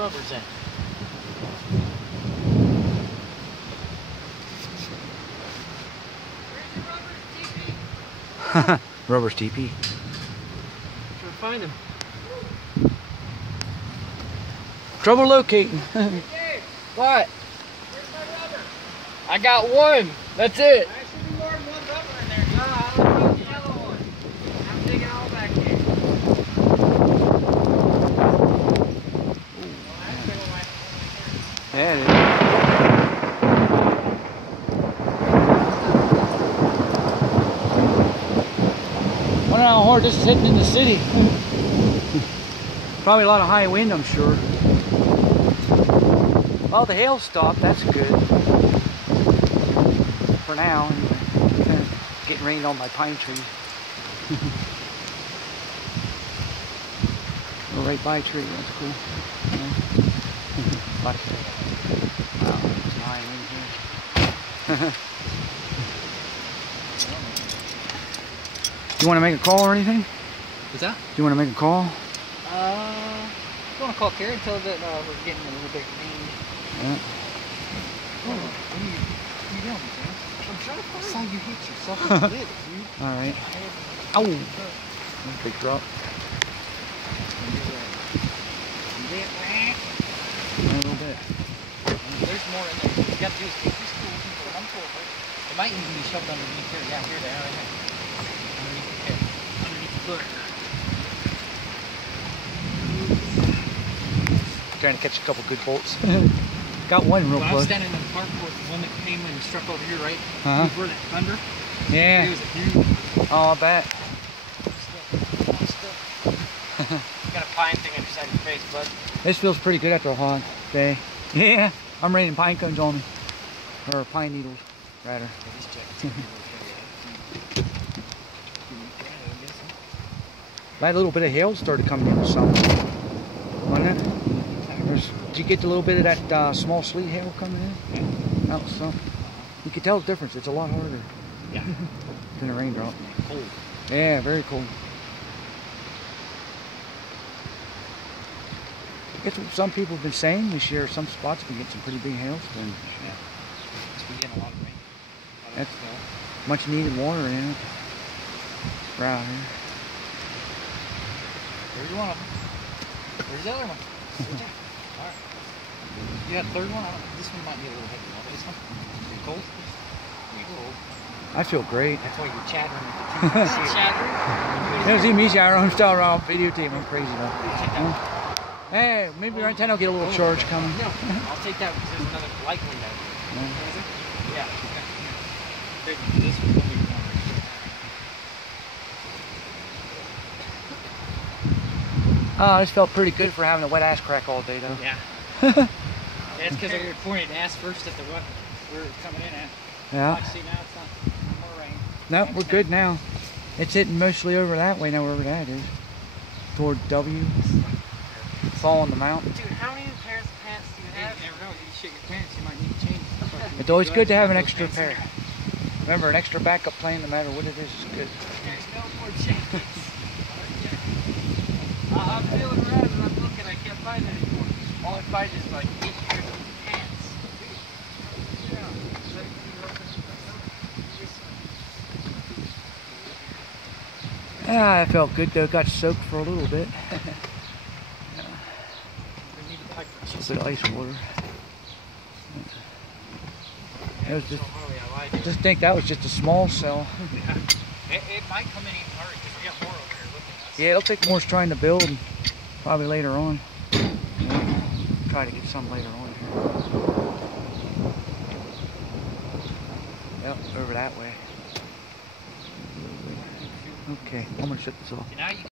rubbers in. Rubber's TP. Try to find him. Trouble locating. Hey, Dave. What? Where's my rubber? I got one. That's it. There should be more than one rubber in there. No, I don't know the other one. I'm digging all back here. Yeah, it is. Wonder how hard this is hitting in the city. Probably a lot of high wind, I'm sure. Well, the hail stopped. That's good. For now, anyway. Getting rained on by pine trees. Go right by a tree. That's cool. Yeah. Wow, it's high wind here. You want to make a call or anything? What's that? Do you want to make a call? You want to call Carrie and tell her that we're getting a little bit rain. Yeah. What are you doing, man? I'm trying to find. I saw you hit yourself in the lid, dude. All right. Ow! Big drop. A little bit. There's more in there. What you got to do is take these tools and put them on forward. They might even be shoved underneath here. Yeah, here they are. Right here. Underneath the pit. Underneath the foot. Trying to catch a couple good bolts. Got one real I close. was standing in the park with the one that came and struck over here, right? Uh-huh. Where that thunder. Yeah. It was a huge. Oh, I bet. You got a pine thing on your side of your face, bud. This feels pretty good after a hot day. Yeah. I'm raining pine cones on me. Or pine needles, rather. That little bit of hail started coming in with some. Wasn't it? Did you get a little bit of that small sleet hail coming in? Yeah. That was some. You can tell the difference. It's a lot harder. Yeah. Than a raindrop. Cold. Yeah, very cold. That's what some people have been saying this year. Some spots can get some pretty big hailstones. Yeah. We're getting a lot of rain. That's much needed water in it. Right here. There's one of them. There's the other one. Alright. You got a third one? This one might be a little heavy. This one? Are you cold? Are you cold? I feel great. That's why you're chattering. Chattering? You don't see me shower. I'm still around videotape. I'm crazy though. Hey, maybe our antenna will get a little charge coming. No, I'll take that because there's another light one down there. Yeah. This one's only one. Oh, this felt pretty good for having a wet ass crack all day though. Yeah. Yeah, it's because I pointed ass first at the what we're coming in at. Yeah. See, now it's not more rain. No, we're good now. It's hitting mostly over that way now, wherever that is. Toward W. Fall on the mountain. Dude, how many pairs of pants do you have? You never know. You shit your pants, you might need to change. It's always good to have an extra pair. Remember, an extra backup plan, no matter what it is good. There's no more changes. I'm feeling around and I'm looking, I can't find it anymore. All I find is like 8 pairs of pants. Ah, it felt good though. Got soaked for a little bit. Just a bit of ice water. It was just think that was just a small cell. It might come in even harder because we got more over here looking at us. Yeah, it'll take more trying to build, probably later on. Yeah, try to get some later on here. Yep, over that way. Okay, I'm gonna shut this off.